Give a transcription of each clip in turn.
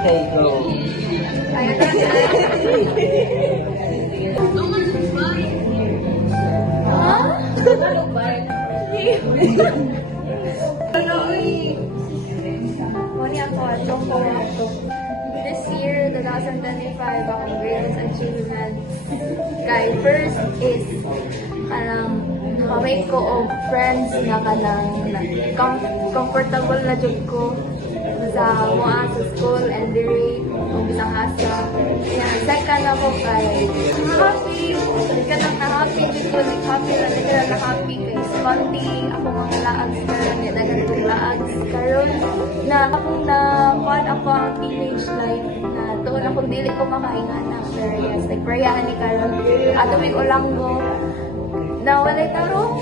Okay, go. This year, 2025, akong greatest achievement kay first is kanang nakamake ko og friends na kanang comfortable na job ko sa mga sa school and diri kung bisang asa. Yan, second ako kay happy, kanang na happy because happy na happy kay Sponty, ako mga laag karon nga dagan kong laag karon na akong na kuan ako ang teenage life na tuon akong dili ko makaingana pero yes, like prayahan ni karon ato may ulanggo na walay tarong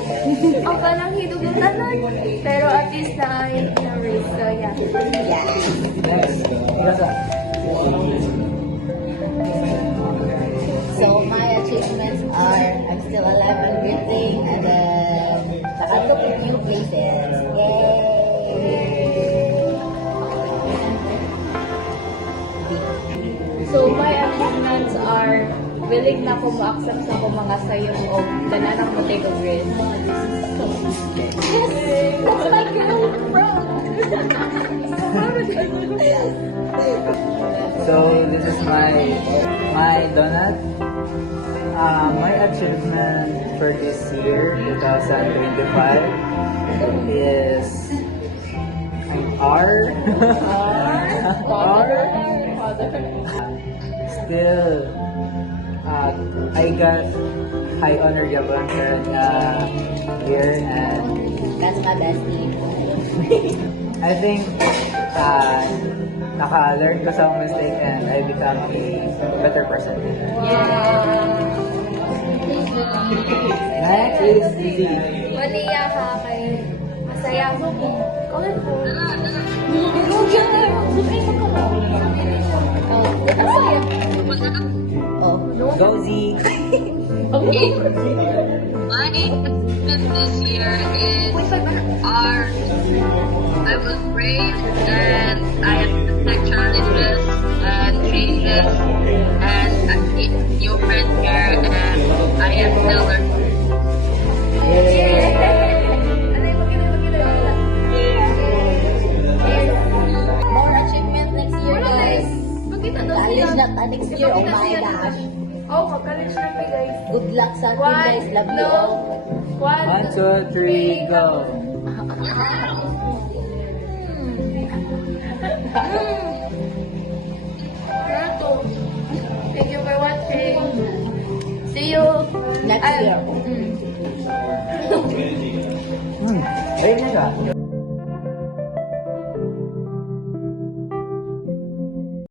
ang kanang hidug ng tanan pero at least na race so yeah. Next. Rosa. So my achievements are I'm still alive and breathing and nakato to few places. So my achievements are willing na ako ma-accept sa akong mga sayong o dananang mo take a risk. Yes! That's my girlfriend! So this is my donut. My achievement for this year, 2025, is R. Still, I got high honor Japan current year, and That's my bestie. I think naka-learn ko sa akong mistake and I become a better person. Next is easy. Maniya ka kay masaya mo ko. Colorful. Go Z. My achievement this year is I was brave and I accepted challenges and changes and I keep your friend here and I am still learning. More achievement next year, guys. College na ta next year. Oh my gosh. Oh, mag-college na kami guys. Good luck sa atin, guys. Love you all. 1, 2, 3, go. Thank you for watching. See you Next year. Ayun na ka.